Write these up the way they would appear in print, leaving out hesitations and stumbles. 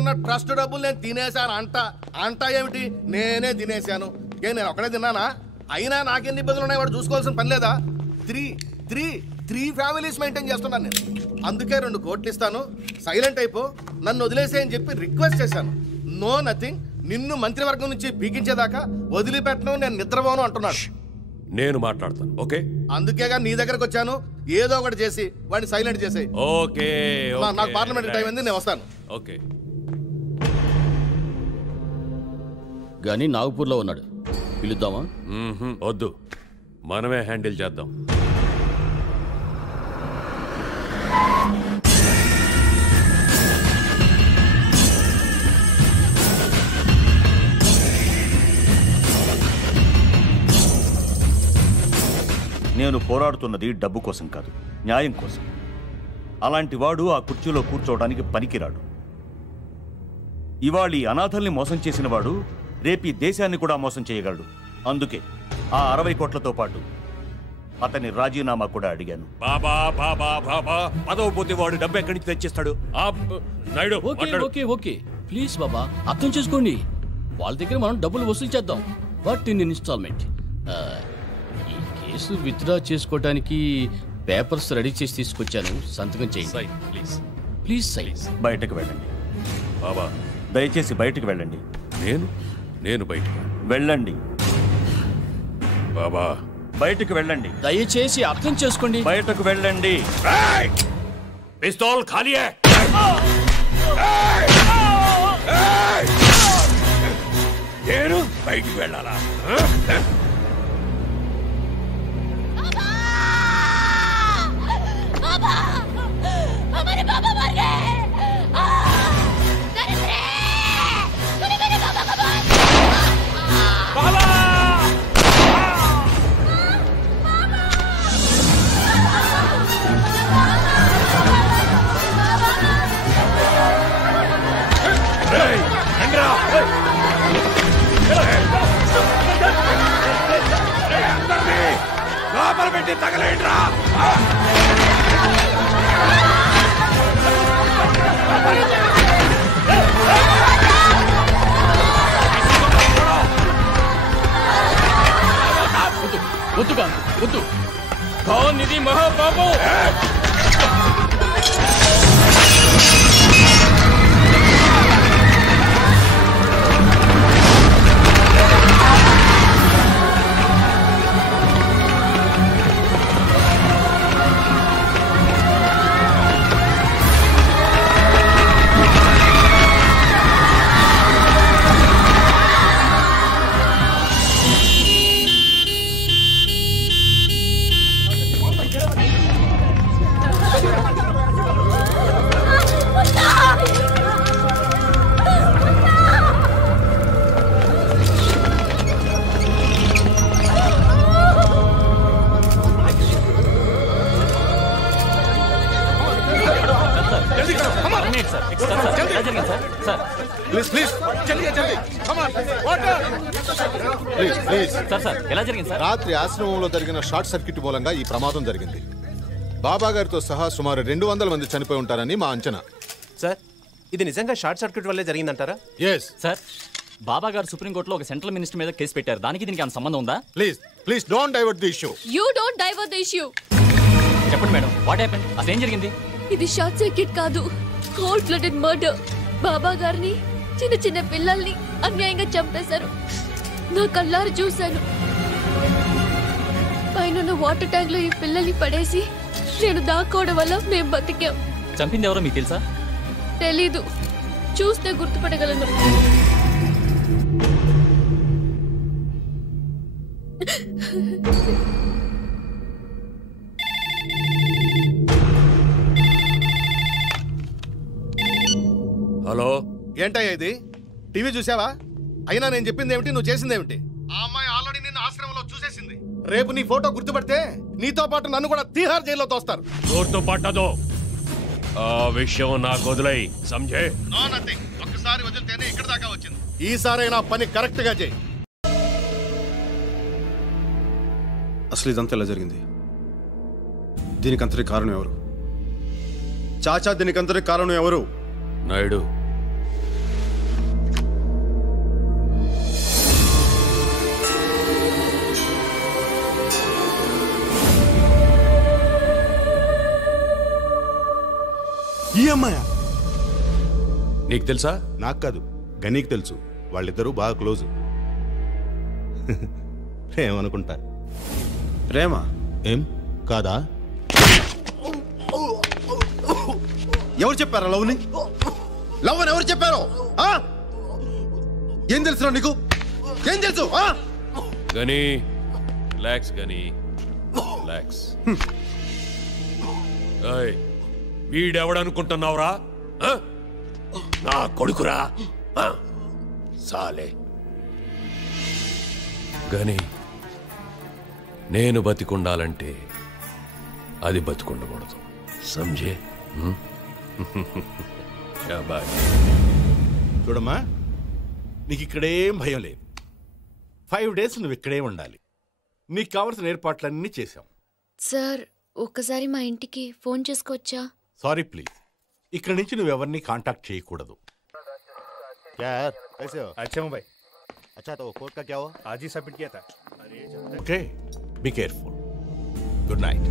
ఇస్తున్న ట్రస్ట్ డబ్బులు నేను తినేశాను అంట ఏమిటి? నేనే తినేశాను. నేను ఒక్కడే తిన్నానా? అయినా నాకెన్ని ఇబ్బందులు ఉన్నాయి వాడు చూసుకోవాల్సిన పని లేదా? త్రీ ఫ్యామిలీస్ మెయింటైన్ చేస్తున్నాను నేను. అందుకే 2 కోట్లు ఇస్తాను, సైలెంట్ అయిపో, నన్ను వదిలేసేయని చెప్పి రిక్వెస్ట్ చేశాను. No nothing. నిన్ను మంత్రివర్గం నుంచి పీకించేదాకా వదిలిపెట్టను, నేను నిద్రపోను అంటున్నాడు. నేను మాట్లాడతాను, ఓకే? అందుకేగా నీ దగ్గరకు వచ్చాను. ఏదో ఒకటి చేసి వాడిని సైలెంట్ చేసేయి. ఓకే. నాకు పార్లమెంట్ టైం అయింది, నేను వస్తాను. ఓకే. కానీ నాగపూర్లో ఉన్నాడు, పిలుద్దామా? వద్దు, మనమే హ్యాండిల్ చేద్దాం. నేను పోరాడుతున్నది డబ్బు కోసం కాదు, న్యాయం కోసం. అలాంటి వాడు ఆ కుర్చీలో కూర్చోవడానికి పనికిరాడు. ఇవాళ ఈ అనాథల్ని మోసం చేసిన వాడు రేపు ఈ దేశాన్ని కూడా మోసం చేయగలడు. అందుకే ఆ 60 కోట్లతో పాటు అతని రాజీనామా కూడా అడిగాను. బాబా బాబా బాబా, పదవి పోతే వాడు డబ్బు ఎక్కడి నుంచి తెచ్చిస్తాడు? ఓకే ప్లీజ్ బాబా, అర్థం చేసుకోండి. వాళ్ళ దగ్గర మనం డబ్బులు వసూలు చేద్దాం, బట్ ఇన్ ఇన్స్టాల్మెంట్. ఈ కేసు విత్డ్రా చేసుకోవడానికి పేపర్స్ రెడీ చేసి తీసుకొచ్చాను, సంతకం చేయండి ప్లీజ్. బయటకు వెళ్ళండి బాబా, దయచేసి బయటకు వెళ్ళండి. నేను బయటకు వెళ్ళండి బాబా, బయటకు వెళ్ళండి. దయచేసి అర్థం చేసుకోండి, బయటకు వెళ్ళండి. పిస్తోల్ ఖాళీ హై. నేను బయటికి వెళ్ళాలా? లోపల పెట్టి తగలేండ్రా. వద్దు ఖాన్ ఇది మహాపాపం. రాత్రి ఆశ్రమంలో జరిగిన షార్ట్ సర్క్యూట్ మూలంగా ఈ ప్రమాదం జరిగింది. బాబా గారితో సహా సుమారు 200 మంది చనిపోయి ఉంటారని మా అంచనా. సార్, ఇది నిజంగా షార్ట్ సర్క్యూట్ వల్లే జరిగిందంటారా? yes సార్, బాబా గారు సుప్రీంకోర్టులో ఒక సెంట్రల్ మినిస్టర్ మీద కేసు పెట్టారు. దానికి దీనికి ఏమైనా సంబంధం ఉందా? Please don't divert the issue. You don't divert the issue. చెప్పండి మేడం, వాట్ హ్యాపెండ్? అసలు ఏం జరిగింది? ఇది షార్ట్ సర్క్యూట్ కాదు, కోల్డ్ బ్లడెడ్ మర్డర్. బాబా గారిని, చిన్న చిన్న పిల్లల్ని అన్యాయంగా చంపేశారు. నా కళ్ళారు చూశాను. పైన వాటర్ ట్యాంక్ లో ఈ పిల్లల్ని పడేసి నేను దాక్కోవడం వల్ల మేము బతికాం. చంపింది ఎవరో మీకు తెలుసా? తెలీదు, చూస్తే గుర్తుపడగలను. హలో, ఏంటయ్యా ఇది? టీవీ చూసావా? అయినా నేను చెప్పింది ఏమిటి, నువ్వు చేసింది ఏమిటి? ఆ అమ్మాయి ఆల్రెడీ నిన్ను ఆశ్రమంలో చూసేసింది. రేపు నీ ఫోటో గుర్తుపడితే నీతో పాటు నన్ను కూడా తీహార్ జైల్లో తోస్తారు. గుర్తుపట్టదు. ఆ విషయం నాకు వదిలేయ్, సంజయ్. No nothing. ఒక్కసారి వదిలితేనే ఇక్కడ దాకా వచ్చింది. ఈసారైనా పని కరెక్ట్ గా చేయి. అసలు ఇదంతా ఎలా జరిగింది? దీనికంతటి కారణం ఎవరు? చాచా, దీనికంతటి కారణం ఎవరు? నాయుడు, అమ్మాయా? నీకు తెలుసా? నాకు కాదు, గనీకి తెలుసు. వాళ్ళిద్దరూ బాగా క్లోజు. ప్రేమనుకుంటా. ప్రేమ ఏం కాదా? ఎవరు చెప్పారా లవ్ని? లవ్ అని ఎవరు చెప్పారు? ఏం తెలుసు నీకు? ఏం తెలుసు? గని రిలాక్స్, గని రిలాక్స్. వీడెవడనుకుంటున్నావురా? నా కొడుకురా సాలే. గని నేను బతికుండాలంటే అది బతికుండకూడదు. సంజే? చూడమ్మా, నీకు ఇక్కడేం భయం లేదు. 5 days నువ్వు ఇక్కడే ఉండాలి. నీకు కావాల్సిన ఏర్పాట్లన్నీ చేశాం. సార్, ఒక్కసారి మా ఇంటికి ఫోన్ చేసుకోవచ్చా? సారీ ప్లీజ్, ఇక్కడి నుంచి నువ్వెవరిని కాంటాక్ట్ చేయకూడదు. अच्छा तो कोर्ट का क्या हुआ? आज ही सबमिट किया था. Okay, be careful. Good night.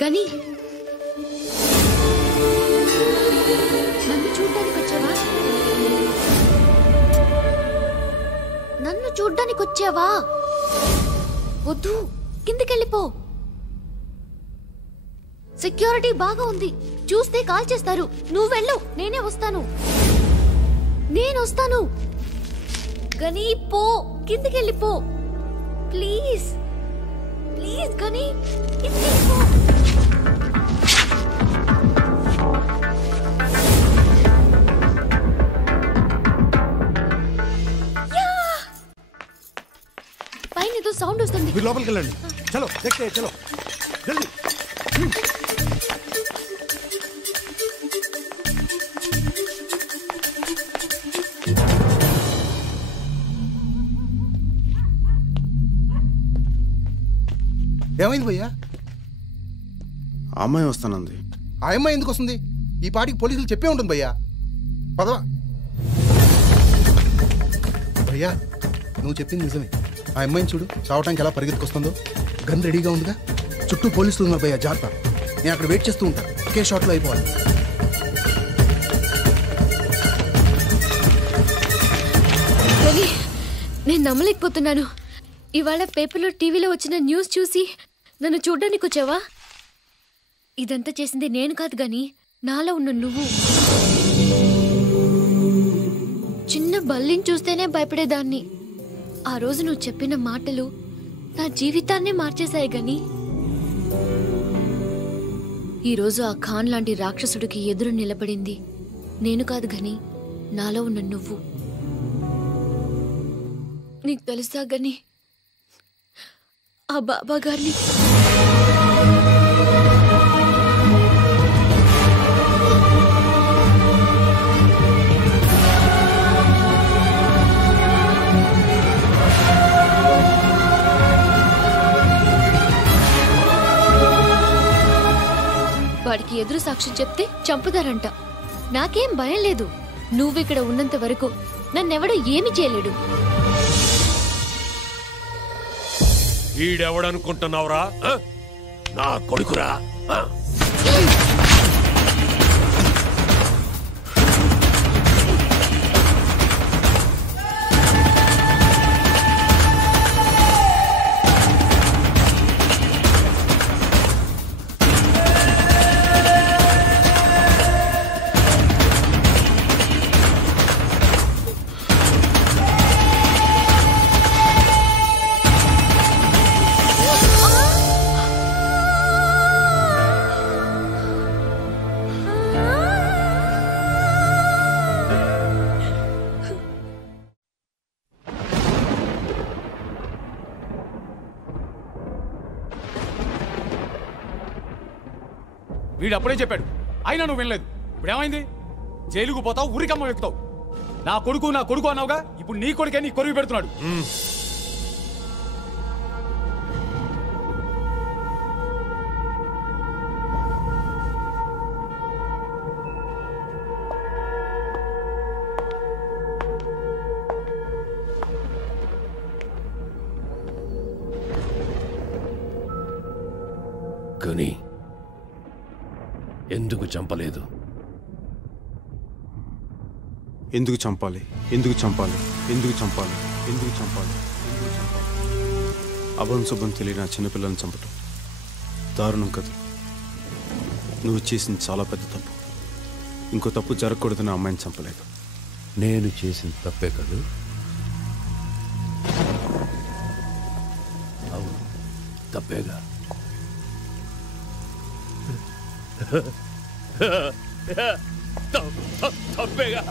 గని, నన్ను చూడ్డానికి వచ్చావా? నన్ను చూడ్డానికి వచ్చావా? వద్దు, కిందకెళ్ళిపో. సెక్యూరిటీ బాగా ఉంది, చూస్తే కాల్ చేస్తారు. నువ్వు వెళ్ళు, నేనే వస్తాను. నేను వస్తాను. గని పో, కిందకెళ్ళిపో ప్లీజ్. ప్లీజ్ గని, కిందకెళ్ళిపో. పైన ఏదో సౌండ్ వస్తుంది. మీరు లోపలికి వెళ్ళండి. చలో देखते చలో జల్దీ. ఏమైంది భయ్యా? ఆ అమ్మాయి వస్తానంది. ఆ అమ్మాయి ఎందుకు వస్తుంది? ఈ పాటికి పోలీసులు చెప్పే ఉంటుంది భయ్యా. పదవా భయ్యా, నువ్వు చెప్పింది నిజమే. ఆ అమ్మాయిని చూడు, చావటానికి ఎలా పరిగెత్తుకొస్తుందో. గన్ రెడీగా ఉందిగా. చుట్టూ పోలీసులు ఉన్నారు భయ్యా, జాగ్రత్త. నేను అక్కడ వెయిట్ చేస్తూ ఉంటాను. ఒకే షాట్లో అయిపోవాలి. నేను నమ్మలేకపోతున్నాను. ఇవాళ పేపర్లో, టీవీలో వచ్చిన న్యూస్ చూసి నన్ను చూడ్డానికి వచ్చావా? ఇదంతా చేసింది నేను కాదు గాని నాలో ఉన్న నువ్వు. చిన్న బల్లిని చూస్తేనే భయపడేదాన్ని. ఆ రోజు నువ్వు చెప్పిన మాటలు నా జీవితాన్నే మార్చేశాయి గాని, ఈరోజు ఆ ఖాన్ లాంటి రాక్షసుడికి ఎదురు నిలబడింది నేను కాదు గాని నాలో ఉన్న నువ్వు. నీకు తెలుసా గని, ఆ బాబా గారిని వాడికి ఎదురు సాక్ష్యం చెప్తే చంపుతారంట. నాకేం భయం లేదు. నువ్విక్కడ ఉన్నంత వరకు నన్నెవడో ఏమి చేయలేడు. వీడెవడనుకుంటున్నావురా? నా కొడుకురా. వీడు అప్పుడే చెప్పాడు, అయినా నువ్వు వినలేదు. ఇప్పుడు ఏమైంది? జైలుకు పోతావు, ఊరికమ్మ ఎక్కుతావు. నా కొడుకు అన్నావుగా, ఇప్పుడు నీ కొడుకే నీ కొరువు పెడుతున్నాడు. కానీ ఎందుకు చంపలేదు? ఎందుకు చంపాలి? ఎందుకు చంపాలి? ఎందుకు చంపాలి? ఎందుకు చంపాలి? ఎందుకు చంపాలి? అభం శుభం తెలియని ఆ చిన్నపిల్లల్ని చంపటం దారుణం కదా. నువ్వు చేసింది చాలా పెద్ద తప్పు. ఇంకో తప్పు జరగకూడదని ఆ అమ్మాయిని చంపలేదు. నేను చేసిన తప్పే కదా. అవును, తప్పేగా. తప్పేగా.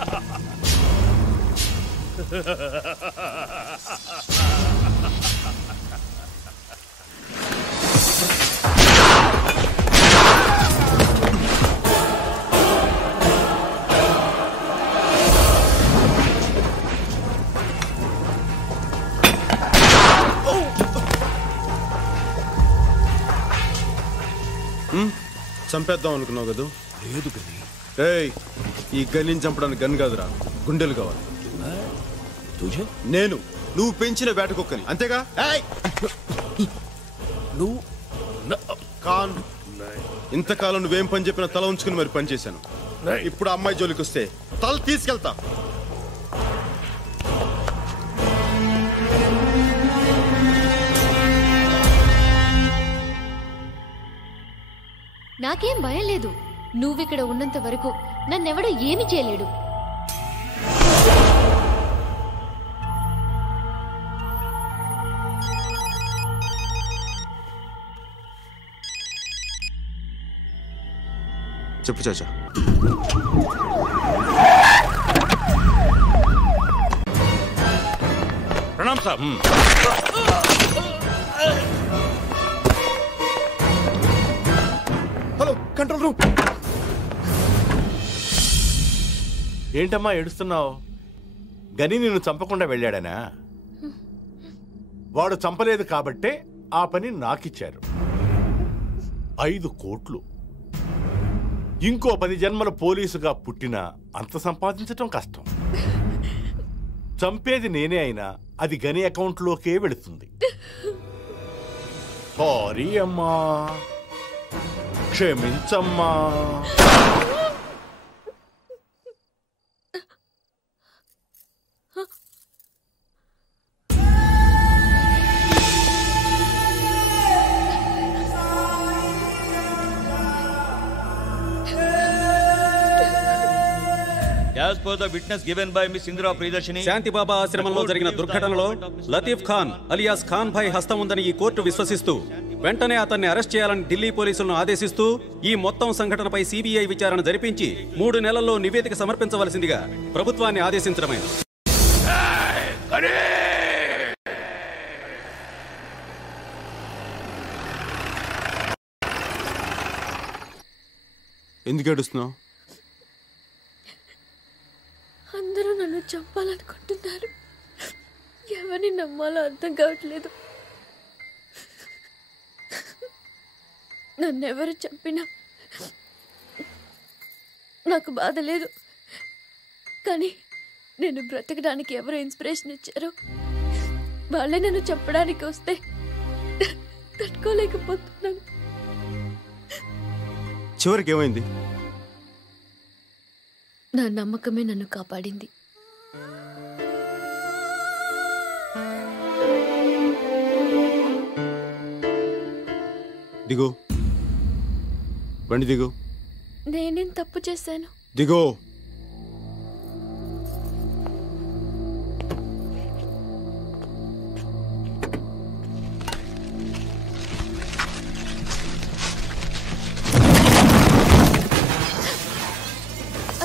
చంపేద్దాం అనుకున్నావు కదా? లేదు గని. ఏయ్, ఈ గనిని చంపడానికి గన్ కాదురా, గుండెలు కావాలి. నువ్వు పెంచిన వేట కుక్కని, అంతేగా? నువ్వు కాన్ ఇంతకాలం నువ్వేం పని చెప్పినా తల ఉంచుకుని మరి పని చేశాను. ఇప్పుడు అమ్మాయి జోలికి వస్తే తల తీసుకెళ్తా. నాకేం భయం లేదు. నువ్విక్కడ ఉన్నంత వరకు నన్నెవడో ఏమి చేయలేడు. చెప్పు చాచా. ప్రణామ్ సాబ్. Hello, control room. ఏంటమ్మా ఏడుస్తున్నావు? గని నిన్ను చంపకుండా వెళ్ళాడనా? వాడు చంపలేదు కాబట్టే ఆ పని నాకిచ్చారు. 5 కోట్లు. ఇంకో 10 జన్మల పోలీసుగా పుట్టినా అంత సంపాదించటం కష్టం. చంపేది నేనే అయినా అది గని అకౌంట్లోకే వెళుతుంది. సారీ అమ్మా, క్షమించమ్మా. As per the witness given by Miss Indra Priyadarshini, శాంతిబాబా ఆశ్రమంలో జరిగిన దుర్ఘటనలో లతీఫ్ ఖాన్ అలియాస్ ఖాన్ భాయ్ హస్తం ఉందని ఈ కోర్టు విశ్వసిస్తూ వెంటనే అతన్ని అరెస్ట్ చేయాలని ఢిల్లీ పోలీసులను ఆదేశిస్తూ ఈ మొత్తం సంఘటనపై సిబిఐ విచారణ జరిపించి 3 నెలల్లో నివేదిక సమర్పించవలసిందిగా ప్రభుత్వాన్ని ఆదేశించడమైనది. ఎందుకు ఏడుస్తున్నావు? అందరూ నన్ను చంపాలనుకుంటున్నారు. ఎవరిని నమ్మాలో అర్థం కావట్లేదు. నన్నెవరు చంపినా నాకు బాధ లేదు. కానీ నేను బ్రతకడానికి ఎవరు ఇన్స్పిరేషన్ ఇచ్చారో వాళ్ళే నన్ను చంపడానికి వస్తే తట్టుకోలేకపోతున్నాను. చివరికి ఏమైంది? నా నమ్మకమే నన్ను కాపాడింది. దిగు, బండి దిగు. నేనేం తప్పు చేశాను? దిగో.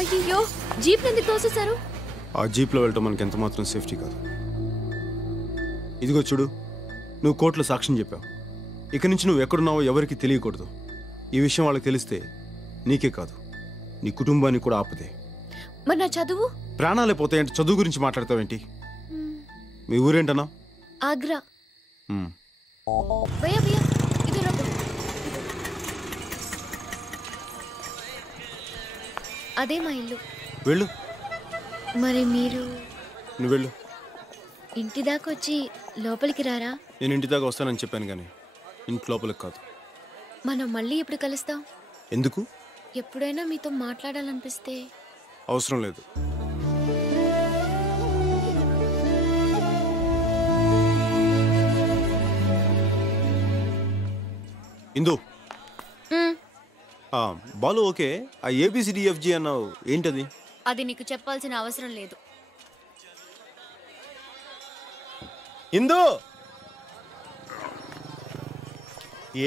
అయ్యో, జీప్ ఎందుకు తోసేశారు? ఆ జీప్లో వెళ్ళటం మనకి ఎంత మాత్రం సేఫ్టీ కాదు. ఇదిగో చూడు, నువ్వు కోర్టులో సాక్ష్యం చెప్పావు. ఇక నుంచి నువ్వు ఎక్కడున్నావో ఎవరికి తెలియకూడదు. ఈ విషయం వాళ్ళకి తెలిస్తే నీకే కాదు నీ కుటుంబానికి కూడా ఆపదే. మరి నా చదువు? ప్రాణాలే పోతాయంటే చదువు గురించి మాట్లాడతావేంటి? మీ ఊరేంటన్నా? ఆగ్రా. భయ్యా భయ్యా ఇది రా. అదే మా ఇల్లు. వెళ్ళు. మరి మీరు? నువ్వు వెళ్ళు. ఇంటి దాకా వచ్చి లోపలికి రారా? నేను ఇంటి దాకా వస్తానని చెప్పాను కానీ ఇంటి లోపలికి కాదు. మనం మళ్ళీ ఎప్పుడు కలుస్తాం? ఎందుకు? ఎప్పుడైనా మీతో మాట్లాడాలనిపిస్తే. అవసరం లేదు. ఇందు బాలు ఓకే. ఆ ఏబిసిడిఎఫ్జి అన్నావు ఏంటది? అది నీకు చెప్పాల్సిన అవసరం లేదు. ఇందు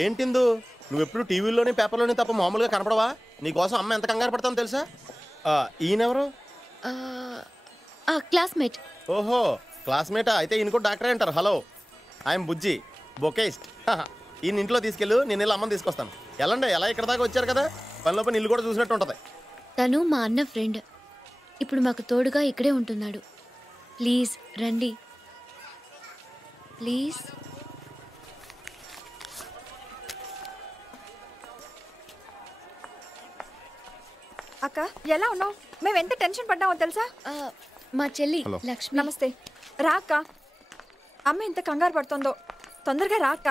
ఏంటిందు నువ్వెప్పుడు టీవీలోని పేపర్లోని తప్ప మామూలుగా కనపడవా? నీకోసం అమ్మ ఎంత కంగారు పడతావు తెలుసా? ఈయనెవరు? క్లాస్మేట్. ఓహో క్లాస్మేటా? అయితే ఈయన కూడా డాక్టరే అంటారు. హలో ఐఎమ్ బుజ్జి బొకేస్ట్. ఈయన ఇంట్లో తీసుకెళ్ళు, నేను వెళ్ళి అమ్మని తీసుకొస్తాను. ఎలాండి ఎలా ఇక్కడ దాకా వచ్చారు కదా, పనిలో పని ఇల్లు కూడా చూసినట్టు ఉంటుంది. తను మా అన్న ఫ్రెండ్. ఇప్పుడు మాకు తోడుగా ఇక్కడే ఉంటున్నాడు. ప్లీజ్ రండి ప్లీజ్. అక్క ఎలా ఉన్నావు? మేము ఎంత టెన్షన్ పడ్డామో తెలుసా? మా చెల్లి లక్ష్మి. నమస్తే. రా అక్క. అమ్మ ఎంత కంగారు పడుతుందో. తొందరగా రా అక్క.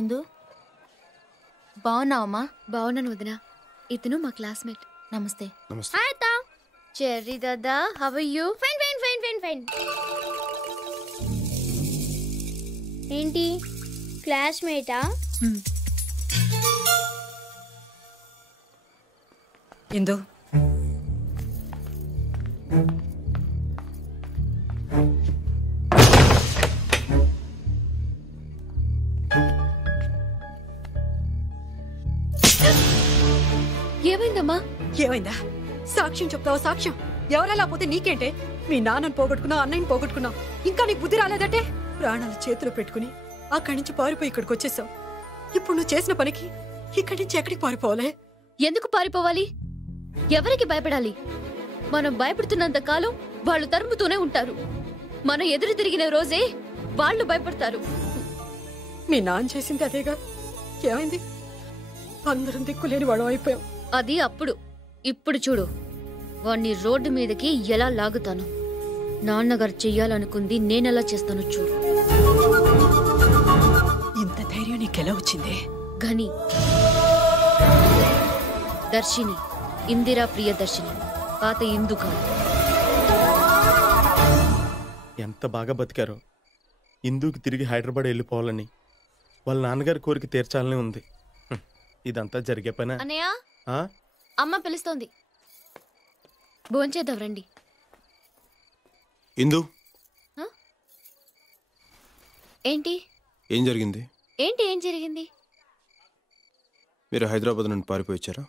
ఇందు బాగున్నావమ్మా? బాగున్నాను వదినా. ఇతను మా క్లాస్మేట్. నమస్తే. హాయ్ అత్త. చెర్రీ దాదా, how are you? Fine fine fine fine fine. ఏంటి క్లాస్మేటా? ఇందు ఏమైందమ్మా? ఏమైందా? సాక్ష్యం చెప్తావా? సాక్ష్యం ఎవరెలా పోతే నీకేంటే? మీ నాన్నని పోగొట్టుకున్నావు, అన్నయ్యని పోగొట్టుకున్నావు, ఇంకా నీకు బుద్ధి రాలేదంటే? ప్రాణాలు చేతిలో పెట్టుకుని అక్కడి నుంచి పారిపోయి ఇక్కడికి వచ్చేసావు. ఇప్పుడు నువ్వు చేసిన పనికి ఇక్కడి నుంచి ఎక్కడికి పారిపోవాలే? ఎందుకు పారిపోవాలి? ఎవరికి భయపడాలి? మనం భయపడుతున్నంత కాలం వాళ్ళు తరుముతూనే ఉంటారు. మనం ఎదురు తిరిగిన రోజే వాళ్ళు భయపడతారు. మీ నాన్న చేసింది అదేగా. ఏమైంది? అందరం దిక్కులేని వాడు అయిపోయాం. అది అప్పుడు. ఇప్పుడు చూడు, వాణ్ణి రోడ్డు మీదకి ఎలా లాగుతాను. నాన్నగారు చెయ్యాలనుకుంది నేనెలా చేస్తాను చూడు. ఇంత ధైర్యం నీకెలా వచ్చింది? ఘని, దర్శిని, ఇందిరా ప్రియదర్శిని, పాత ఇందు కాదు. ఎంత బాగా బతికారో. ఇందుకు తిరిగి హైదరాబాద్ వెళ్ళిపోవాలని వాళ్ళ నాన్నగారి కోరిక తీర్చాలని ఉంది. ఇదంతా జరిగే పని. అన్నయ్య, అమ్మ పిలుస్తోంది, భోంచేద్దాం రండి. ఇందు ఏంటి? ఏం జరిగింది? ఏంటి ఏం జరిగింది? మీరు హైదరాబాద్ నుండి పారిపోయి వచ్చారా?